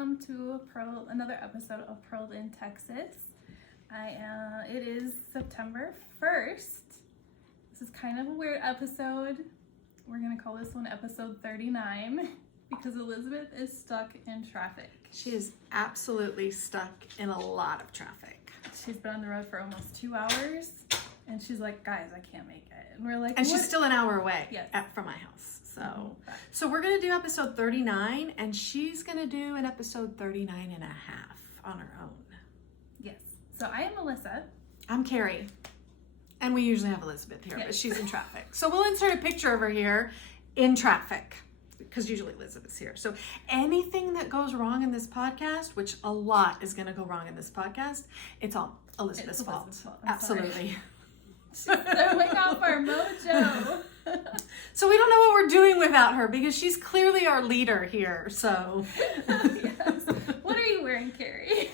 welcome to another episode of Pearled in Texas. It is September 1st. This is kind of a weird episode. We're going to call this one episode 39 because Elizabeth is stuck in traffic. She is absolutely stuck in a lot of traffic. She's been on the road for almost 2 hours and she's like, guys, I can't make it. And we're like, and she's still an hour away Yes. from my house. So we're going to do episode 39 and she's going to do an episode 39 and a half on her own. Yes. So I am Melissa. I'm Carrie. And we usually have Elizabeth here, but she's in traffic. So we'll insert a picture of her here in traffic because usually Elizabeth's here. So anything that goes wrong in this podcast, which a lot is going to go wrong in this podcast, it's all Elizabeth's fault. Absolutely. She's throwing off our mojo. So we don't know what we're doing without her because she's clearly our leader here. So Yes. What are you wearing, Carrie?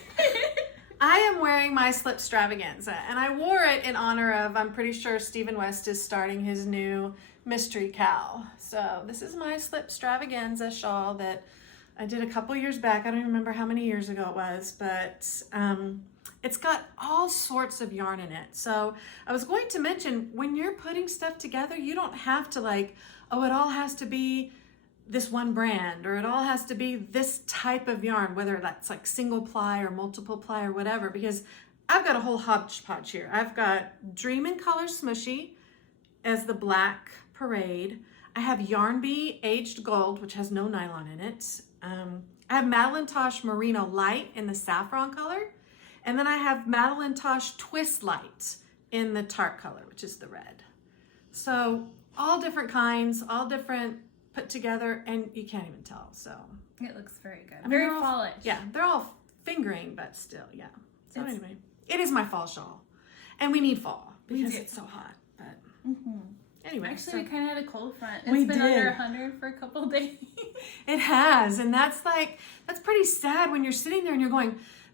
I am wearing my slip Stravaganza, and I wore it in honor of, I'm pretty sure Stephen West is starting his new mystery cow. So this is my slip Stravaganza shawl that I did a couple years back. I don't even remember how many years ago it was, but it's got all sorts of yarn in it. So I was going to mention, when you're putting stuff together, you don't have to it all has to be this one brand, or it all has to be this type of yarn, whether that's like single ply or multiple ply or whatever, because I've got a whole hodgepodge here. I've got Dream in Color Smushy as the black parade. I have Yarn Bee Aged Gold, which has no nylon in it. I have Madeline Tosh Merino Light in the saffron color. And then I have Madeline Tosh Twist Light in the tart color, which is the red. So all different kinds, all different put together, and you can't even tell. So It looks very good. I mean, Very fallish. Yeah, they're all fingering, but still, yeah. So anyway, it is my fall shawl. And we need fall because it's so hot. But anyway. Actually, we kind of had a cold front. It's been under 100 for a couple of days. It has. And that's pretty sad when you're sitting there and you're going,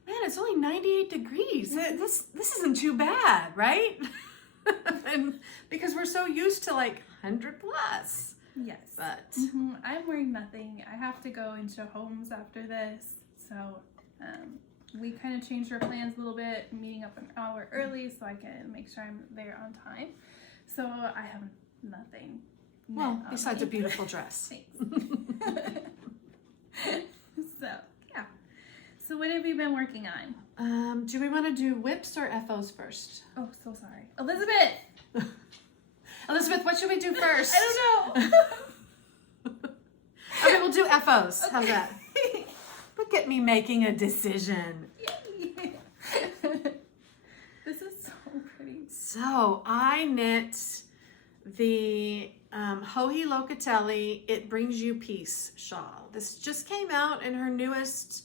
man, it's only 98 degrees. This isn't too bad, right? And because we're so used to 100 plus. Yes. But I'm wearing nothing. I have to go and show homes after this. So we kind of changed our plans a little bit, meeting up an hour early so I can make sure I'm there on time. So I have nothing. Well, besides a beautiful dress. Thanks. So what have you been working on? Do we want to do whips or FOs first? Oh, so sorry. Elizabeth! Elizabeth, what should we do first? I don't know. Okay, we'll do FOs. How's that? Look at me making a decision. This is so pretty. So I knit the Hohi Locatelli It Brings You Peace shawl. This just came out in her newest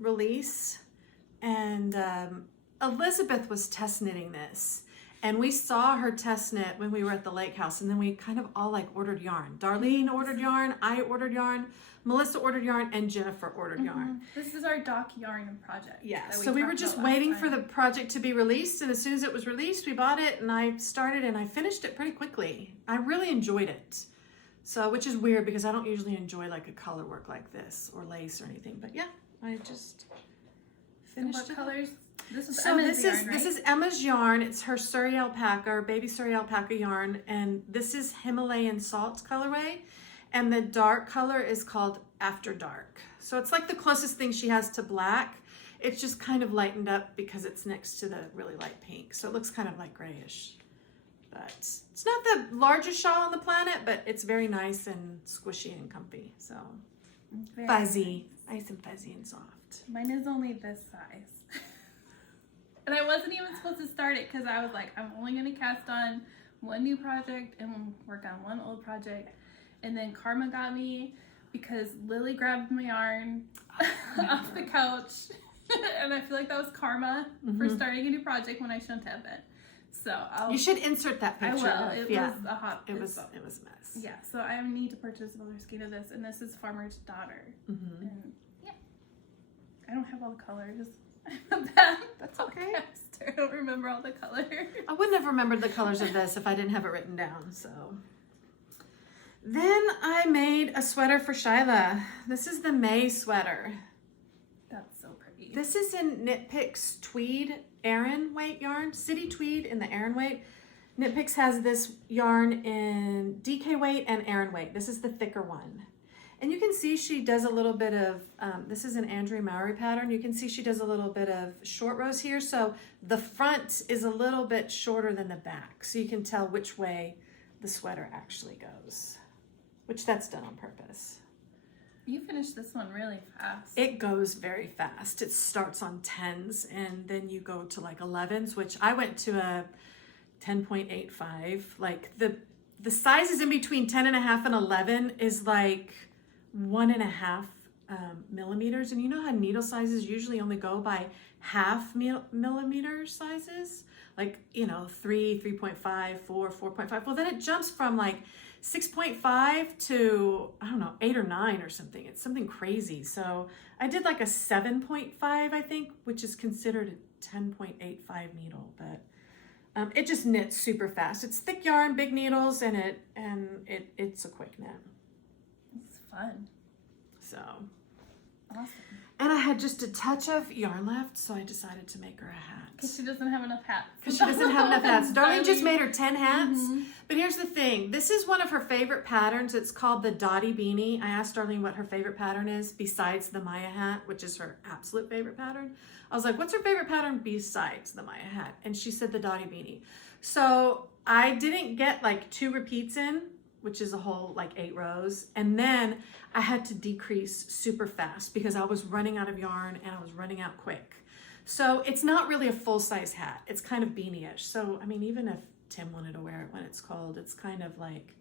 release, and Elizabeth was test knitting this. And we saw her test knit when we were at the lake house, and then we kind of all ordered yarn. Darlene ordered yarn, I ordered yarn, Melissa ordered yarn, and Jennifer ordered yarn. This is our dock yarn project. Yeah, so we were just waiting for the project to be released, and as soon as it was released, we bought it, and I started, and I finished it pretty quickly. I really enjoyed it. So, which is weird because I don't usually enjoy a color work like this or lace or anything, but yeah, I just finished it. What colors? This is This is Emma's yarn. It's her Surrey alpaca, or baby Surrey alpaca yarn, and this is Himalayan salt colorway, and the dark color is called After Dark. So it's the closest thing she has to black. It's just kind of lightened up because it's next to the really light pink, so it looks kind of grayish. But it's not the largest shawl on the planet, but it's very nice and squishy and comfy. So Very fuzzy, nice and fuzzy and soft. Mine is only this size. And I wasn't even supposed to start it because I was like, I'm only going to cast on one new project and work on one old project. And then karma got me because Lily grabbed my yarn off the couch. And I feel like that was karma for starting a new project when I shouldn't have been. So you should insert that picture. I will. It was a hot. It was a mess. Yeah. So I need to purchase another skein of this, and this is Farmer's Daughter. And yeah, I don't have all the colors. That's okay. I don't remember all the colors. I wouldn't have remembered the colors of this if I didn't have it written down. So then I made a sweater for Shyla. This is the May sweater. This is in Knit Picks Tweed Aran weight yarn, City Tweed in the Aran weight. Knit Picks has this yarn in DK weight and Aran weight. This is the thicker one. And you can see she does a little bit of, this is an Andrea Mowry pattern. You can see she does a little bit of short rows here. So the front is a little bit shorter than the back. So you can tell which way the sweater actually goes, which that's done on purpose. You finished this one really fast. It goes very fast. It starts on 10s and then you go to like 11s, which I went to a 10.85. Like the sizes in between 10 and a half and 11 is like 1.5 millimeters. And you know how needle sizes usually only go by half millimeter sizes? Like, you know, 3, 3.5, 4, 4.5. Well, then it jumps from like 6.5 to, I don't know, 8 or 9 or something. It's something crazy. So I did like a 7.5, I think, which is considered a 10.85 needle, but it just knits super fast. It's thick yarn, big needles, and it's a quick knit. It's fun. So Awesome. And I had just a touch of yarn left, so I decided to make her a hat. Because she doesn't have enough hats. Because she doesn't have enough hats. Darlene just made her 10 hats. Mm-hmm. But here's the thing. This is one of her favorite patterns. It's called the Dottie Beanie. I asked Darlene what her favorite pattern is besides the Maya hat, which is her absolute favorite pattern. I was like, what's her favorite pattern besides the Maya hat? And she said the Dottie Beanie. So I didn't get like 2 repeats in, which is a whole like 8 rows. And then I had to decrease super fast because I was running out of yarn and I was running out quick. So it's not really a full-size hat. It's kind of beanie-ish. So, I mean, even if Tim wanted to wear it when it's cold, it's kind of like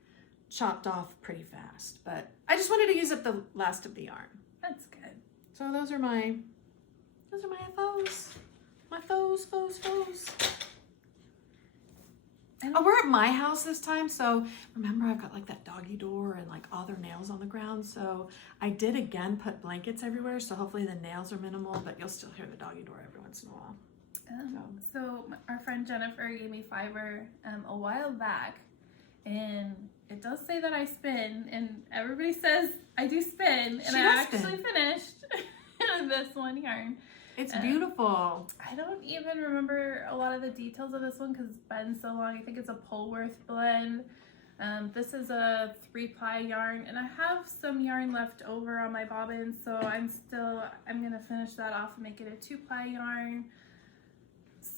chopped off pretty fast. But I just wanted to use up the last of the yarn. That's good. So those are my foes. My foes. Oh, we're at my house this time, so remember I've got like that doggy door and like all their nails on the ground, so I did again put blankets everywhere, so hopefully the nails are minimal, but you'll still hear the doggy door every once in a while. So our friend Jennifer gave me fiber a while back, and it does say that I spin, and everybody says I do spin, and I actually finished this one yarn. It's beautiful. I don't even remember a lot of the details of this one because it's been so long. I think it's a Polworth blend. This is a 3-ply yarn, and I have some yarn left over on my bobbin, so I'm gonna finish that off and make it a 2-ply yarn.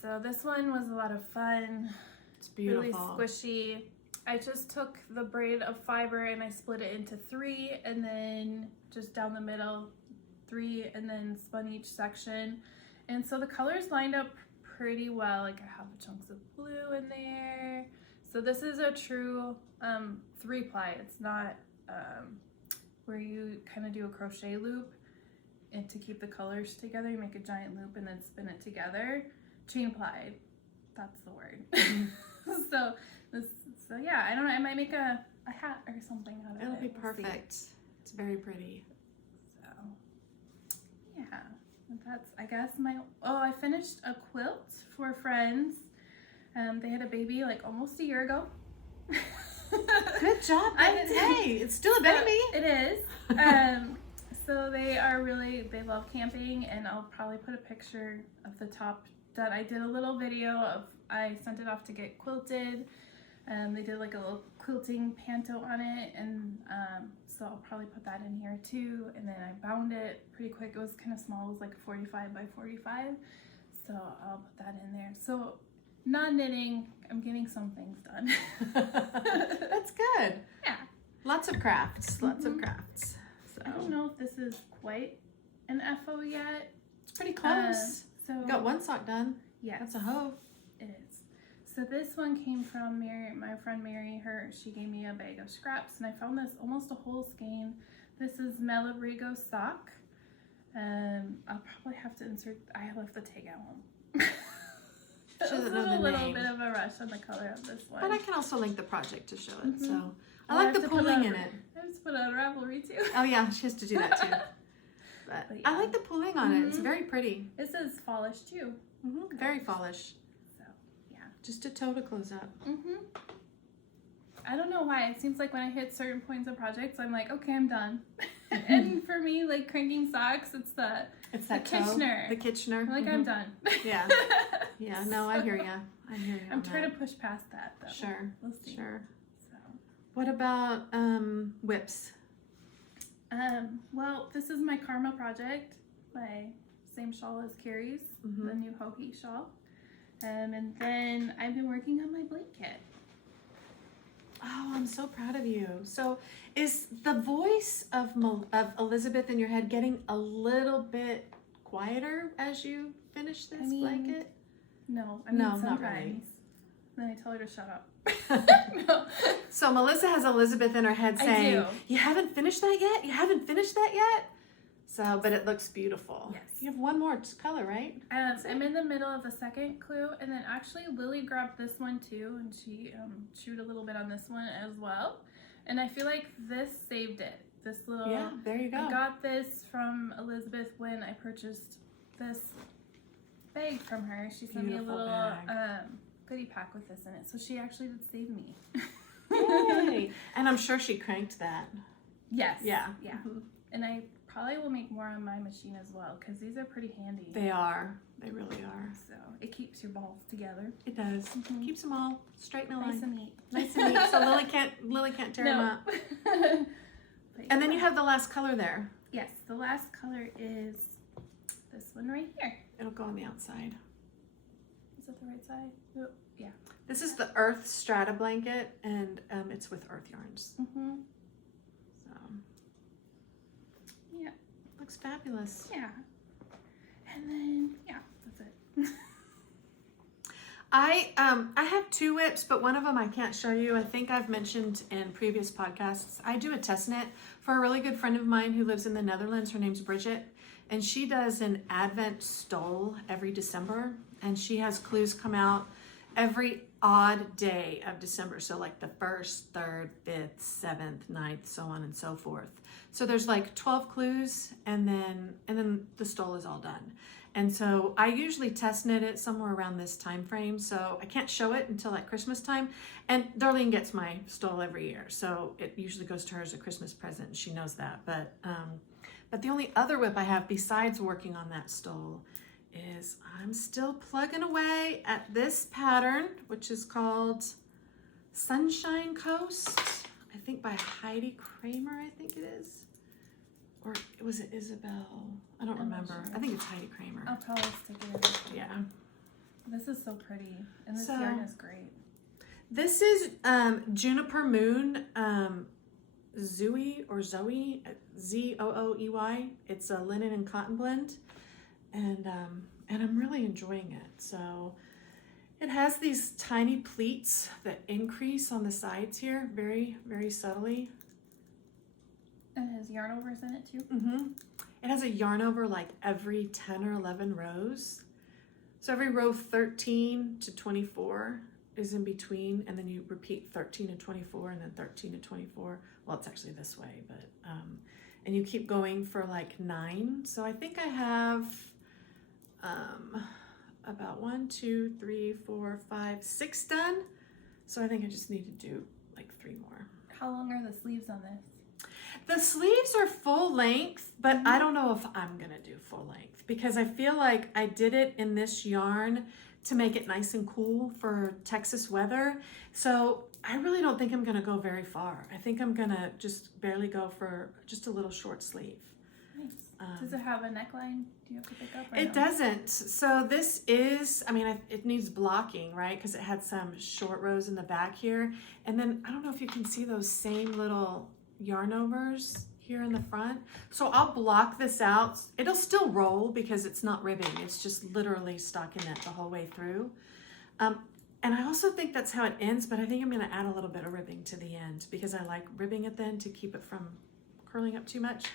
So this one was a lot of fun. It's beautiful. Really squishy. I just took the braid of fiber and I split it into 3, and then just down the middle 3, and then spun each section. And so the colors lined up pretty well. Like I have chunks of blue in there. So this is a true 3-ply. It's not where you kind of do a crochet loop and to keep the colors together. You make a giant loop and then spin it together. Chain plied. That's the word. So yeah, I don't know. I might make a hat or something out of it. It'll be perfect. It's very pretty. Yeah, that's, I guess, I finished a quilt for friends. They had a baby like almost a year ago. Good job. Hey, it's still a baby. It is. So they love camping, and I'll probably put a picture of the top that I did a little video of. I sent it off to get quilted. They did like a little quilting panto on it, and so I'll probably put that in here too. And then I bound it pretty quick. It was kind of small. It was like 45 by 45, so I'll put that in there. So non-knitting, I'm getting some things done. That's good. Yeah. Lots of crafts. Lots of crafts. So I don't know if this is quite an FO yet. It's pretty close. So you got one sock done. Yeah. That's a hoe. It is. So this one came from my friend Mary. She gave me a bag of scraps, and I found this almost a whole skein. This is Malabrigo sock. I'll probably have to insert. I left the tag at home. This is a little bit of a rush on the color of this one. But I can also link the project to show it. So I like the pooling in it. I just put on Ravelry too. Oh yeah, she has to do that too. But yeah. I like the pooling on it. It's very pretty. This is fallish too. Very fallish. So yeah, just a toe to close up. I don't know why. It seems like when I hit certain points of projects, I'm like, okay, I'm done. And for me, like cranking socks, it's that Kitchener. The Kitchener. I'm like, I'm done. Yeah. Yeah. No, I hear you. I hear you. I'm trying to push past that, though. Sure. We'll see. Sure. So. What about whips? Well, this is my Karma project. My same shawl as Carrie's, the new hokey shawl. And then I've been working on my blanket. Oh, I'm so proud of you. So is the voice of Elizabeth in your head getting a little bit quieter as you finish this blanket? No, I mean, no, sometimes. not really. Then I tell her to shut up. No. So Melissa has Elizabeth in her head saying, I do. You haven't finished that yet? You haven't finished that yet? So, but it looks beautiful. Yes. You have one more color, right? I'm in the middle of the second clue, and then actually Lily grabbed this one too, and she chewed a little bit on this one as well. And I feel like this saved it. This little, yeah, there you go. I got this from Elizabeth when I purchased this bag from her. She sent me a little goodie pack with this in it, so she actually did save me. Yay! And I'm sure she cranked that. Yes. Yeah. Yeah. And I probably will make more on my machine as well, because these are pretty handy. They are. They really are. So it keeps your balls together. It does. Keeps them all straight in a line. Nice and neat. Nice and neat. So Lily can't tear them up. And then you have the last color there. Yes, the last color is this one right here. It'll go on the outside. Is that the right side? Oh, yeah. This is the Earth Strata blanket, and it's with Earth yarns. So yeah, looks fabulous. Yeah. And then that's it. I have two whips, but one of them I can't show you. I think I've mentioned in previous podcasts. I do a test knit for a really good friend of mine who lives in the Netherlands. Her name's Bridget, and she does an Advent stole every December, and she has clues come out every odd day of December. So like the 1st, 3rd, 5th, 7th, 9th, so on and so forth. So there's like 12 clues, and then the stole is all done. And so I usually test knit it somewhere around this time frame. So I can't show it until like Christmas time. And Darlene gets my stole every year. So it usually goes to her as a Christmas present. She knows that. But the only other whip I have besides working on that stole is I'm still plugging away at this pattern, which is called Sunshine Coast. I think by Heidi Kramer, I think it is. Or was it Isabel? I don't remember. Sure. I think it's Heidi Kramer. I'll probably stick it in. Yeah. This is so pretty. And this So, yarn is great. This is Juniper Moon Zoe, Zooey. It's a linen and cotton blend. And I'm really enjoying it. So it has these tiny pleats that increase on the sides here, very, very subtly. And it has yarn overs in it too. It has a yarn over like every 10 or 11 rows. So every row 13 to 24 is in between, and then you repeat 13 to 24 and then 13 to 24. Well, it's actually this way, but and you keep going for like 9. So I think I have about 1, 2, 3, 4, 5, 6 done. So I think I just need to do like 3 more. How long are the sleeves on this? The sleeves are full length, but I don't know if I'm gonna do full length because I feel like I did it in this yarn to make it nice and cool for Texas weather. So I really don't think I'm gonna go very far. I think I'm gonna just barely go for just a little short sleeve. Nice. Does it have a neckline? Do you have to pick up? Or It doesn't. So this is, it needs blocking, right? Because it had some short rows in the back here. And then I don't know if you can see those same little yarn overs here in the front. So I'll block this out. It'll still roll because it's not ribbing. It's just literally stockinette the whole way through. And I also think that's how it ends, but I think I'm gonna add a little bit of ribbing to the end because I like ribbing at the end to keep it from curling up too much.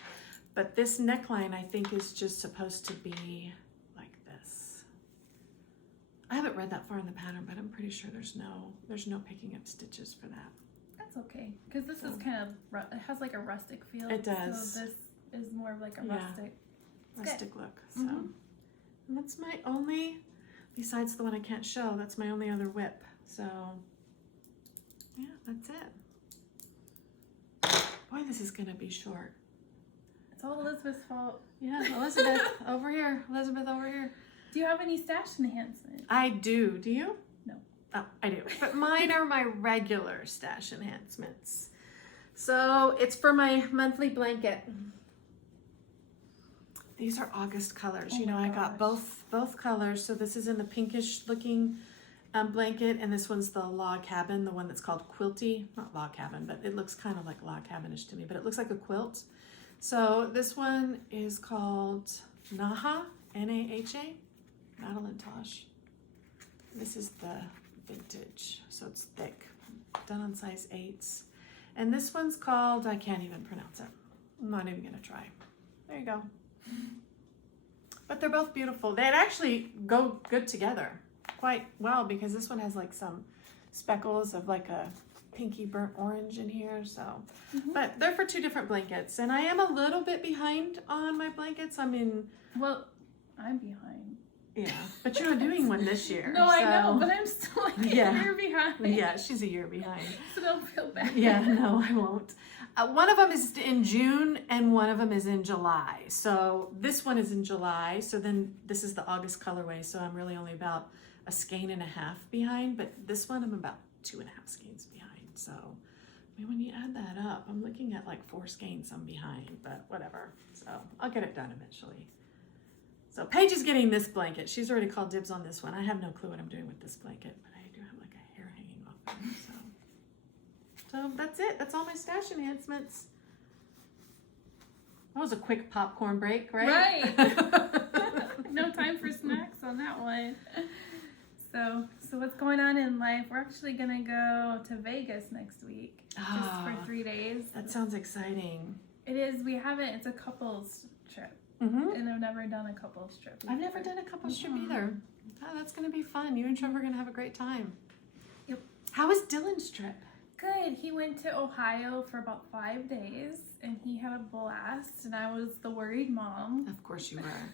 But this neckline I think is just supposed to be like this. I haven't read that far in the pattern, but I'm pretty sure there's no picking up stitches for that. That's okay, because this is kind of, it has like a rustic feel. It does. So this is more of like a rustic Look. So and that's my only, besides the one I can't show, that's my only other whip. So yeah, that's it. Boy, this is gonna be short. It's all Elizabeth's fault. Yeah, Elizabeth, over here. Elizabeth, over here. Do you have any stash enhancements? I do. Do you? No. Oh, I do. But mine are my regular stash enhancements. So it's for my monthly blanket. These are August colors. Oh You know, my I got gosh. both colors. So this is in the pinkish looking blanket, and this one's the log cabin, the one that's called quilty. Not log cabin, but it looks kind of like log cabinish to me, but it looks like a quilt. So this one is called Naha, N-A-H-A, Madeline Tosh. This is the vintage, so it's thick, done on size 8s. And this one's called, I can't even pronounce it. I'm not even gonna try. There you go. But they're both beautiful. They actually go good together quite well, because this one has like some speckles of like a pinky burnt orange in here. So, but they're for 2 different blankets, and I am a little bit behind on my blankets. I mean, Well, I'm behind. yeah, but you're not doing one this year. No, I know, so- but I'm still like Yeah. a year behind. Yeah, she's a year behind. So don't feel bad. Yeah, no, I won't. One of them is in June and one of them is in July. So this one is in July. So then this is the August colorway. So I'm really only about a skein and a half behind. But this one I'm about 2.5 skeins behind. So I mean, when you add that up, I'm looking at like 4 skeins I'm behind. But whatever. So I'll get it done eventually. So Paige is getting this blanket. She's already called dibs on this one. I have no clue what I'm doing with this blanket, but I do have like a hair hanging off of it. So that's it. That's all my stash enhancements. That was a quick popcorn break, right? Right. No time for snacks on that one. So what's going on in life? We're actually gonna go to Vegas next week, just for 3 days. That sounds exciting. It is. We haven't. It's a couples trip, Mm-hmm. and I've never done a couples trip. I've never done a couples trip either. Oh, that's going to be fun. You and Trevor are going to have a great time. Yep. How was Dylan's trip? Good. He went to Ohio for about 5 days, and he had a blast. And I was the worried mom. Of course you were.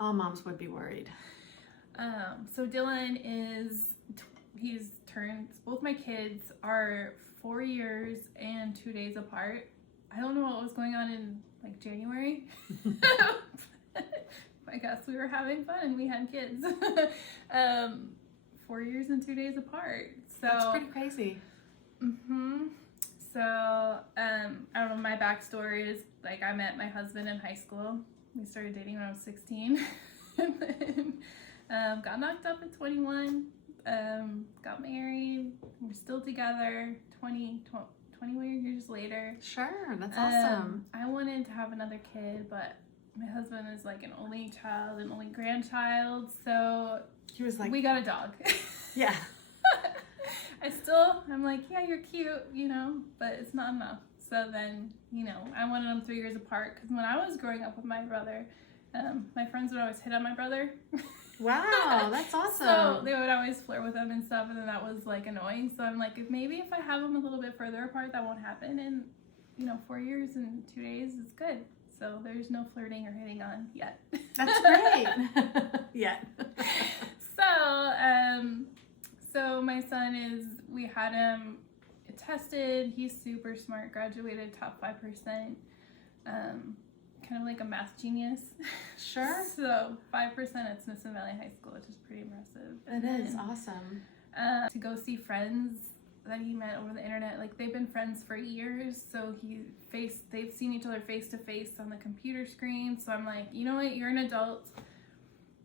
All moms would be worried. So Dylan he's turned. Both my kids are 4 years and 2 days apart. I don't know what was going on in like January. I guess we were having fun. We had kids. 4 years and 2 days apart. So That's pretty crazy. So I don't know. My backstory is like I met my husband in high school. We started dating when I was 16. And then got knocked up at 21. Got married. We're still together 20 years later. Sure, that's awesome. I wanted to have another kid, but my husband is like an only child and only grandchild, so He was like, we got a dog. yeah. I'm like, yeah, you're cute, you know, but it's not enough. So then, you know, I wanted them 3 years apart, because when I was growing up with my brother, my friends would always hit on my brother. Wow, that's awesome. So they would always flirt with him and stuff, and then that was like annoying. So I'm like, if I have them a little bit further apart, that won't happen. And 4 years and 2 days is good. So there's no flirting or hitting on yet. That's great. Yeah. So my son we had him tested. He's super smart, graduated top 5%. Kind of like a math genius. Sure. So 5% at Smithson Valley High School, which is pretty impressive. It is awesome. To go see friends that he met over the internet. Like, they've been friends for years, so they've seen each other face to face on the computer screen. So I'm like, you know what, you're an adult,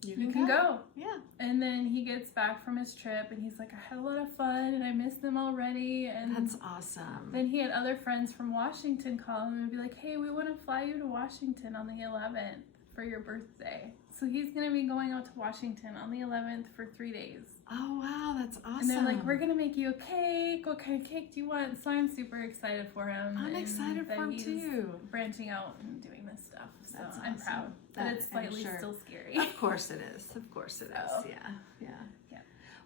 you can go. Yeah. And then he gets back from his trip and he's like, I had a lot of fun and I miss them already. And That's awesome. then he had other friends from Washington call him and be like, hey, we want to fly you to Washington on the 11th for your birthday. So he's going to be going out to Washington on the 11th for 3 days. Oh, wow, that's awesome. And they're like, we're going to make you a cake. What kind of cake do you want? So I'm super excited for him. I'm excited for him he's too. branching out and doing this stuff. So That's I'm awesome. proud. But That- it's I'm slightly sure. still scary. Of course it is. Of course it is. So. Yeah. Yeah.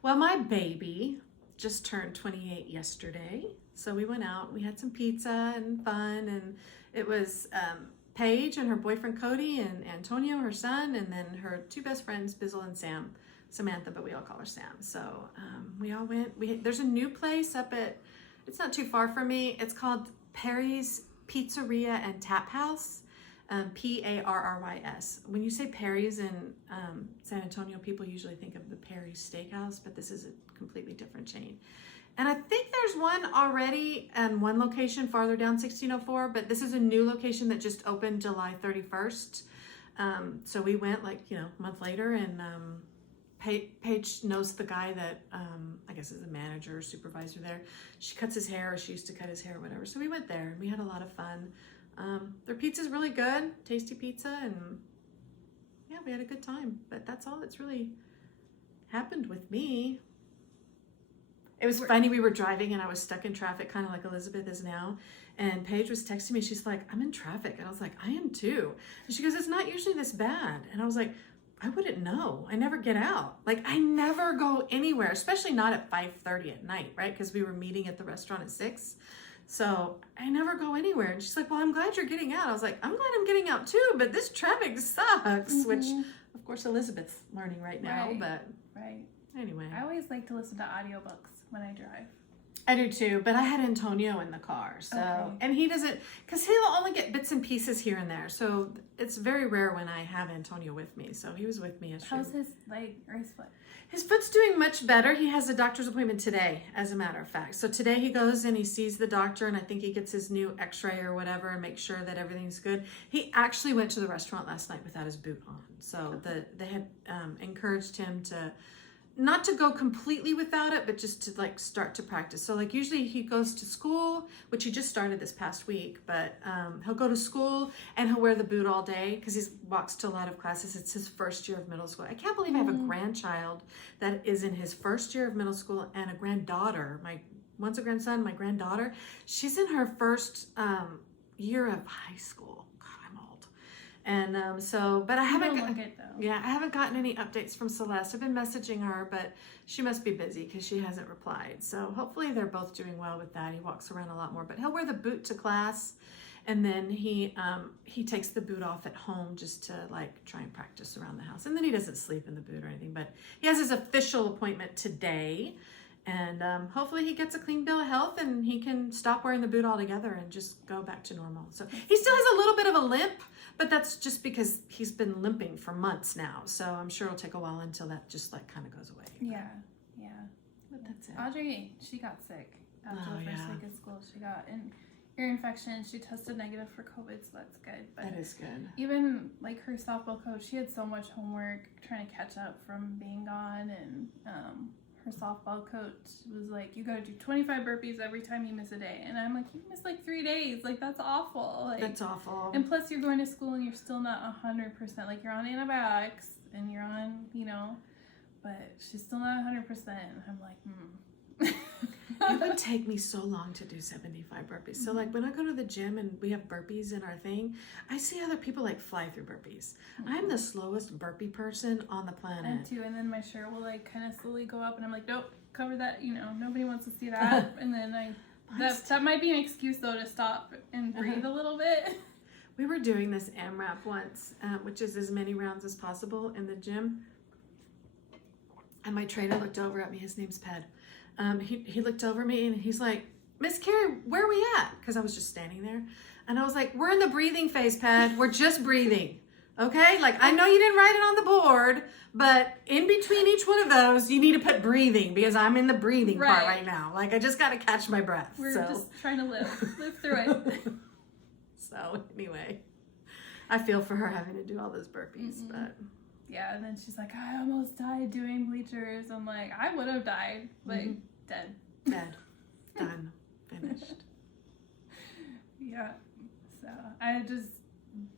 Well, my baby just turned 28 yesterday. So we went out, we had some pizza and fun, and it was Paige and her boyfriend Cody and Antonio, her son, and then her 2 best friends, Bizzle and Samantha, but we all call her Sam. So we all went. There's a new place up it's not too far from me. It's called Perry's Pizzeria and Tap House. Parrys. When you say Perry's in San Antonio, people usually think of the Perry's Steakhouse, but this is a completely different chain. And I think there's one already and one location farther down 1604, but this is a new location that just opened July 31st. So we went like, a month later, and Paige knows the guy that I guess is a manager or supervisor there. She cuts his hair, or she used to cut his hair or whatever. So we went there and we had a lot of fun. Their pizza's really good, tasty pizza, and yeah, we had a good time. But that's all that's really happened with me. It was funny, we were driving and I was stuck in traffic, kind of like Elizabeth is now. And Paige was texting me, she's like, I'm in traffic. And I was like, I am too. And she goes, it's not usually this bad. And I was like, I wouldn't know. I never get out. Like, I never go anywhere, especially not at 5:30 at night, right? Because we were meeting at the restaurant at 6. So I never go anywhere. And she's like, well, I'm glad you're getting out. I was like, I'm glad I'm getting out too, but this traffic sucks, which of course Elizabeth's learning right now, but anyway. I always like to listen to audiobooks when I drive. I do too, but I had Antonio in the car, so, and he doesn't, because he'll only get bits and pieces here and there, so it's very rare when I have Antonio with me, so he was with me yesterday. How's his leg or his foot? His foot's doing much better. He has a doctor's appointment today, as a matter of fact. So today he goes and he sees the doctor, and I think he gets his new x-ray or whatever and makes sure that everything's good. He actually went to the restaurant last night without his boot on, so they had encouraged him to not to go completely without it, but just to like start to practice. So like usually he goes to school, which he just started this past week, but he'll go to school and he'll wear the boot all day because he walks to a lot of classes. It's his first year of middle school. I can't believe I have a grandchild that is in his first year of middle school and a granddaughter. One's a grandson, my granddaughter. She's in her first year of high school. And but I haven't, I haven't gotten any updates from Celeste. I've been messaging her, but she must be busy because she hasn't replied. So hopefully they're both doing well with that. He walks around a lot more, but he'll wear the boot to class, and then he takes the boot off at home just to like try and practice around the house. And then he doesn't sleep in the boot or anything, but he has his official appointment today. And hopefully he gets a clean bill of health and he can stop wearing the boot altogether and just go back to normal. So he still has a little bit of a limp, but that's just because he's been limping for months now. So I'm sure it'll take a while until that just like kind of goes away. Yeah. But that's it. Audrey, she got sick after the first week of school. She got an ear infection. She tested negative for COVID, so that's good. But that is good. Even like her softball coach, she had so much homework trying to catch up from being gone, and her softball coach was like, you gotta do 25 burpees every time you miss a day. And I'm like, you missed like 3 days. Like, that's awful. Like, that's awful. And plus you're going to school and you're still not 100%. Like, you're on antibiotics and you're on, but she's still not 100%. And I'm like, It would take me so long to do 75 burpees. So like when I go to the gym and we have burpees in our thing, I see other people like fly through burpees. I'm the slowest burpee person on the planet. I too. And then my shirt will like kind of slowly go up and I'm like, nope, cover that. Nobody wants to see that. And then that might be an excuse though to stop and breathe a little bit. We were doing this AMRAP once, which is as many rounds as possible in the gym. And my trainer looked over at me. His name's Ped. He looked over at me and he's like, Miss Carrie, where are we at? Because I was just standing there. And I was like, we're in the breathing phase, Ped. We're just breathing. Okay? Like, I know you didn't write it on the board, but in between each one of those, you need to put breathing because I'm in the breathing part right now. Like, I just got to catch my breath. We're just trying to live through it. So anyway, I feel for her having to do all those burpees, but... Yeah, and then she's like, I almost died doing bleachers. I'm like, I would have died. Like, dead. Done. Finished. Yeah. So, I just,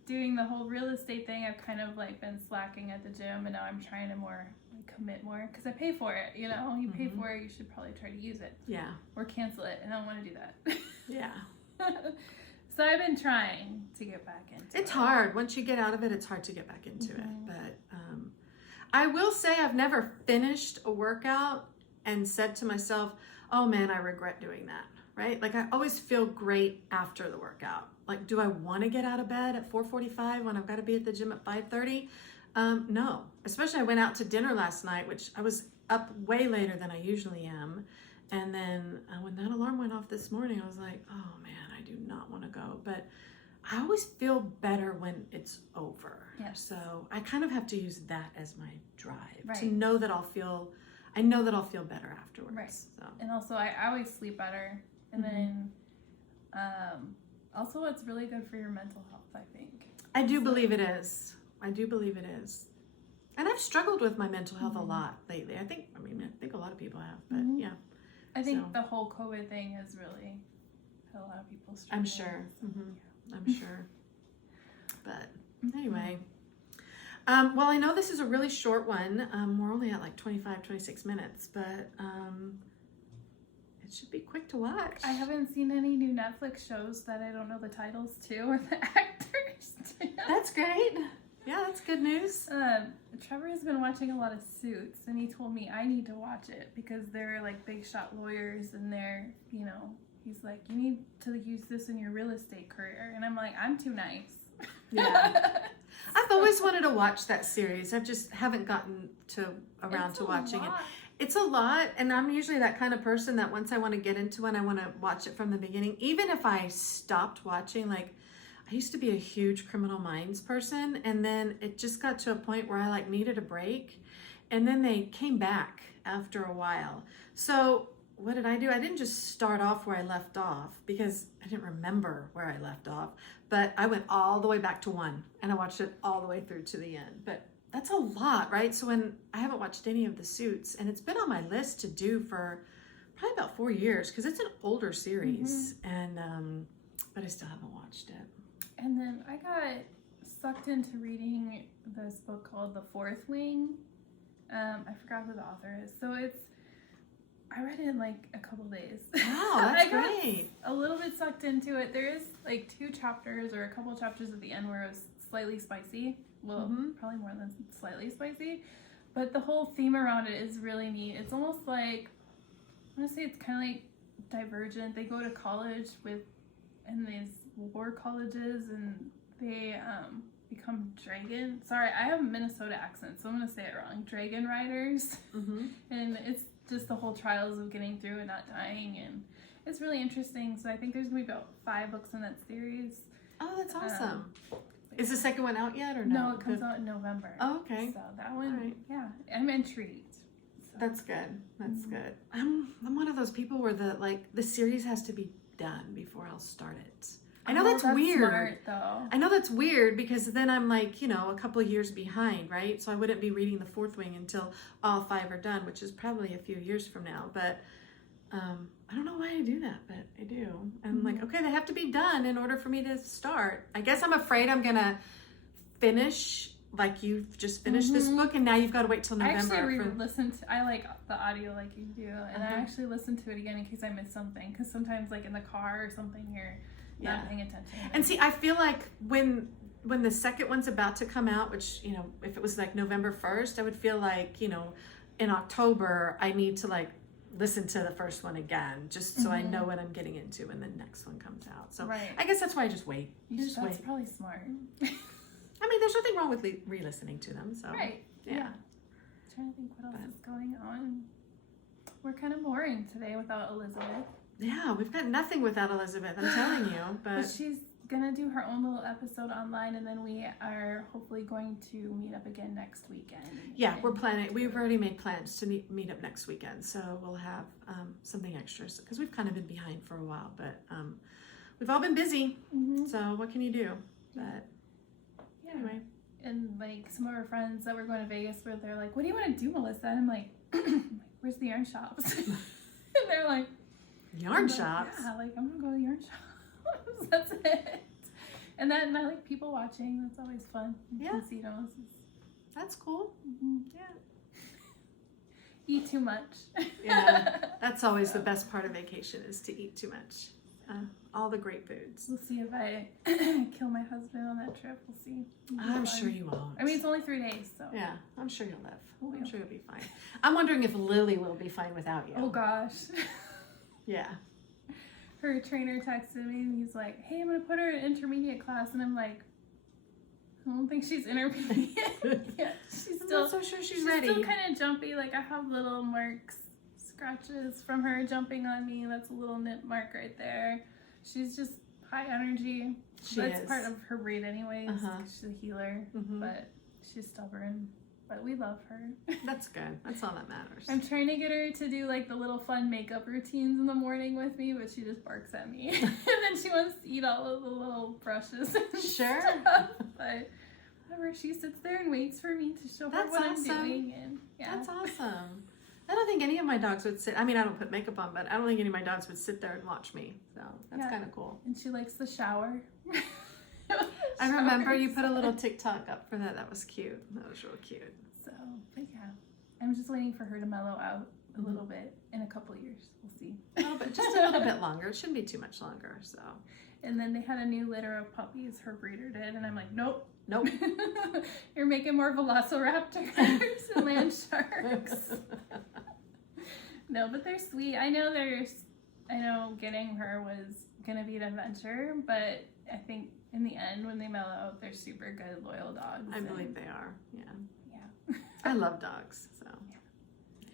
doing the whole real estate thing, I've kind of, like, been slacking at the gym, and now I'm trying to more, like, commit more. Because I pay for it, You pay for it, you should probably try to use it. Yeah. Or cancel it, and I don't want to do that. Yeah. So I've been trying to get back into it. It's hard. Once you get out of it, it's hard to get back into it. But I will say I've never finished a workout and said to myself, oh man, I regret doing that, right? Like I always feel great after the workout. Like, do I want to get out of bed at 4:45 when I've got to be at the gym at 5:30? No. Especially I went out to dinner last night, which I was up way later than I usually am. And then when that alarm went off this morning, I was like, oh man, I do not want to go. But I always feel better when it's over. Yes. So I kind of have to use that as my drive Right. to know that I'll feel better afterwards. Right. So. And also, I always sleep better. And then, also, it's really good for your mental health, I think. I do believe it is. I do believe it is. And I've struggled with my mental health a lot lately. I think a lot of people have, but yeah. I think the whole COVID thing has really had a lot of people struggle. I'm sure. I'm sure. But anyway. Well, I know this is a really short one. We're only at like 25, 26 minutes, but it should be quick to watch. I haven't seen any new Netflix shows that I don't know the titles to or the actors to. That's great. Yeah, that's good news. Trevor has been watching a lot of Suits, and he told me I need to watch it because they're like big shot lawyers, and they're, he's like, you need to use this in your real estate career. And I'm like, I'm too nice. Yeah. I've always wanted to watch that series. I just haven't gotten around to watching it. It's a lot, and I'm usually that kind of person that once I want to get into one, I want to watch it from the beginning. Even if I stopped watching, like, I used to be a huge Criminal Minds person, and then it just got to a point where I like needed a break, and then they came back after a while. So what did I do? I didn't just start off where I left off because I didn't remember where I left off, but I went all the way back to 1 and I watched it all the way through to the end. But that's a lot, right? So when I haven't watched any of the Suits, and it's been on my list to do for probably about 4 years because it's an older series, and but I still haven't watched it. And then I got sucked into reading this book called The Fourth Wing. I forgot who the author is. So I read it in like a couple days. Wow, that's great. A little bit sucked into it. There is like 2 chapters or a couple chapters at the end where it was slightly spicy. Well, probably more than slightly spicy. But the whole theme around it is really neat. It's almost like, I want to say it's kind of like Divergent. They go to college in these war colleges, and they become dragon. Sorry, I have a Minnesota accent, so I'm going to say it wrong. Dragon riders. And it's just the whole trials of getting through and not dying, and it's really interesting. So I think there's going to be about 5 books in that series. Oh, that's awesome. Is the second one out yet or no? No, it comes out in November. Oh, okay. So that one, yeah, I'm intrigued. So. That's good. That's good. I'm one of those people where the series has to be done before I'll start it. I know that's weird. Smart, though. I know that's weird because then I'm like, a couple of years behind, right? So I wouldn't be reading The Fourth Wing until all 5 are done, which is probably a few years from now. But I don't know why I do that, but I do. And I'm like, okay, they have to be done in order for me to start. I guess I'm afraid I'm gonna finish like you've just finished this book, and now you've got to wait till November. I actually I like the audio like you do, and I actually listen to it again in case I miss something, because sometimes like in the car or something you're not paying attention. And see, I feel like when the second one's about to come out, which, if it was like November 1st, I would feel like, in October, I need to like listen to the first one again, just so I know what I'm getting into when the next one comes out. So I guess that's why I just wait. That's probably smart. I mean, there's nothing wrong with re-listening to them. So yeah. I'm trying to think what else is going on. We're kind of boring today without Elizabeth. Yeah, we've got nothing without Elizabeth, I'm telling you. But she's gonna do her own little episode online, and then we are hopefully going to meet up again next weekend. Yeah, we're planning. We've already made plans to meet up next weekend, so we'll have something extra because we've kind of been behind for a while, but we've all been busy. So what can you do? But anyway, and like some of our friends that were going to Vegas with, they're like, "What do you want to do, Melissa?" And I'm like, "Where's the yarn shops?" And they're like, "Yarn shops." Yeah, like I'm gonna go to yarn shops. That's it. And then I like people watching. That's always fun. Casinos. That's cool. Yeah. Eat too much. Yeah, that's always the best part of vacation, is to eat too much. All the great foods. We'll see if I kill my husband on that trip. We'll see. I'm sure you won't. I mean, it's only 3 days, so. Yeah, I'm sure you'll live. I'm sure you'll be fine. I'm wondering if Lily will be fine without you. Oh, gosh. Yeah. Her trainer texted me, and he's like, "Hey, I'm going to put her in intermediate class." And I'm like, I don't think she's intermediate yet. I'm not so sure she's ready. She's still kind of jumpy. Like, I have little marks scratches from her jumping on me. That's a little nip mark right there. She's just high energy. That's part of her breed anyways. She's a healer, but she's stubborn. But we love her. That's good. That's all that matters. I'm trying to get her to do like the little fun makeup routines in the morning with me, but she just barks at me. And then she wants to eat all of the little brushes and Sure. stuff. But whatever, she sits there and waits for me to show her what I'm doing. And yeah. That's awesome. I don't think any of my dogs would sit. I mean, I don't put makeup on, but I don't think any of my dogs would sit there and watch me. So that's kind of cool. And she likes the shower. I remember you put a little TikTok up for that. That was cute. That was real cute. So, but yeah, I'm just waiting for her to mellow out a little bit in a couple years. We'll see. A little bit, just a little bit longer. It shouldn't be too much longer. So. And then they had a new litter of puppies. Her breeder did, and I'm like, nope. You're making more velociraptors and land sharks. No, but they're sweet. I know getting her was gonna be an adventure, but I think in the end, when they mellow out, they're super good, loyal dogs. I believe they are. Yeah. Yeah. I love dogs, so yeah.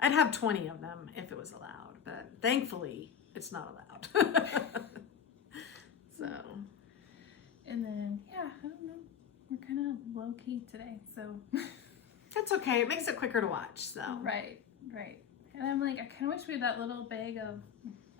I'd have 20 of them if it was allowed, but thankfully it's not allowed. So. And then I don't know. We're kind of low key today, so. That's okay. It makes it quicker to watch, so. Right. And I'm like, I kind of wish we had that little bag of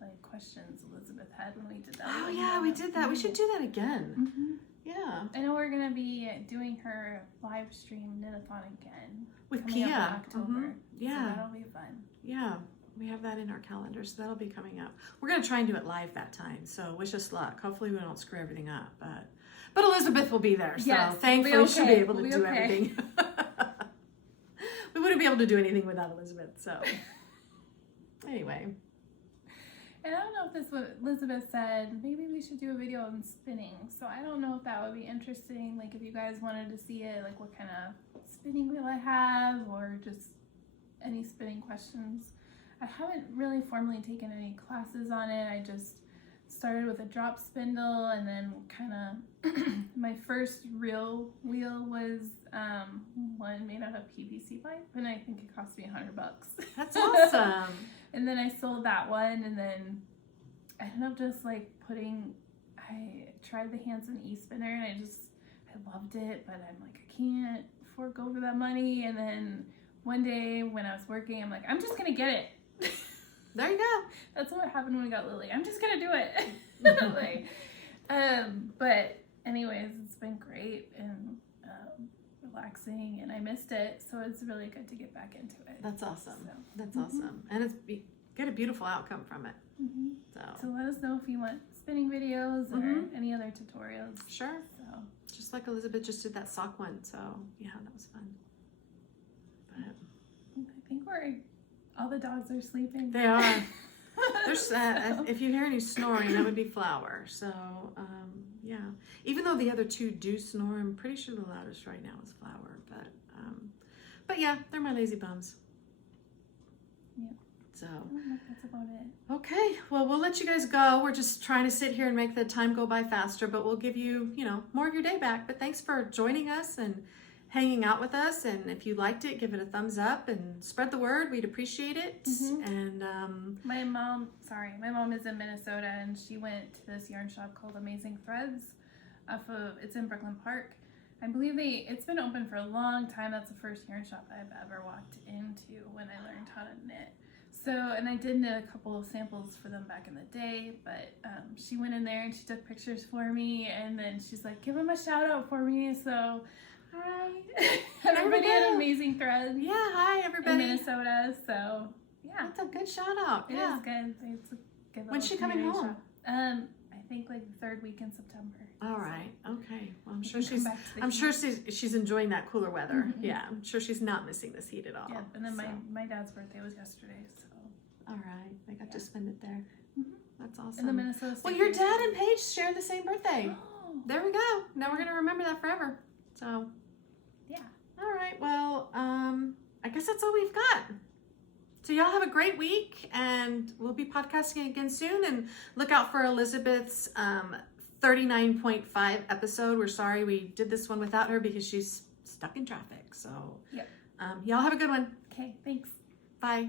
like questions Elizabeth had when we did that. Oh yeah, we did that. We should do that again. Yeah. I know we're gonna be doing her live stream knit-a-thon again with coming Pia up in October. Yeah. So that'll be fun. Yeah. We have that in our calendar, so that'll be coming up. We're gonna try and do it live that time, so wish us luck. Hopefully we don't screw everything up, but Elizabeth will be there, so thankfully she'll be able to do everything. We wouldn't be able to do anything without Elizabeth, so anyway. And I don't know if this is what Elizabeth said. Maybe we should do a video on spinning. So I don't know if that would be interesting. Like if you guys wanted to see it, like what kind of spinning wheel I have, or just any spinning questions. I haven't really formally taken any classes on it. I just started with a drop spindle, and then kind of my first real wheel was one made out of PVC pipe, and I think it cost me $100. That's awesome. And then I sold that one, and then I ended up just like I tried the Hanson e-spinner, and I loved it, but I'm like, I can't fork over that money. And then one day when I was working, I'm like, I'm just gonna get it. There you go. That's what happened when we got Lily. I'm just gonna do it. Like, but anyways, it's been great and relaxing, and I missed it, so it's really good to get back into it. That's awesome. So. That's awesome, and get a beautiful outcome from it. So let us know if you want spinning videos or any other tutorials. Sure. So just like Elizabeth just did that sock one, so yeah, that was fun. But I think all the dogs are sleeping. they are. There's if you hear any snoring, that would be Flower. So yeah, even though the other two do snore, I'm pretty sure the loudest right now is Flower. But yeah, they're my lazy bums. Yeah. So that's about it. Okay, well, we'll let you guys go. We're just trying to sit here and make the time go by faster, but we'll give you, more of your day back. But thanks for joining us and hanging out with us. And if you liked it, give it a thumbs up and spread the word. We'd appreciate it. And my mom is in Minnesota, and she went to this yarn shop called Amazing Threads. It's in Brooklyn Park. I believe it's been open for a long time. That's the first yarn shop I've ever walked into when I learned how to knit. So, and I did knit a couple of samples for them back in the day, but she went in there and she took pictures for me, and then she's like, give them a shout out for me. So, hi. Everybody at Amazing Threads. Yeah, hi everybody. In Minnesota, so yeah. That's a good shout out. It is good. It's a good. When's she coming home? Shop. I think like the third week in September. All right. Okay. Well, I'm sure she's enjoying that cooler weather. Yeah, I'm sure she's not missing this heat at all. Yeah, and then my dad's birthday was yesterday, so. All right, I got to spend it there. That's awesome. In the Minnesota State. Well, your dad and Paige share the same birthday. Oh. There we go. Now we're gonna remember that forever. So. Yeah. All right. Well, I guess that's all we've got. So y'all have a great week, and we'll be podcasting again soon. And look out for Elizabeth's 39.5 episode. We're sorry we did this one without her because she's stuck in traffic. So. Yep. Y'all have a good one. Okay. Thanks. Bye.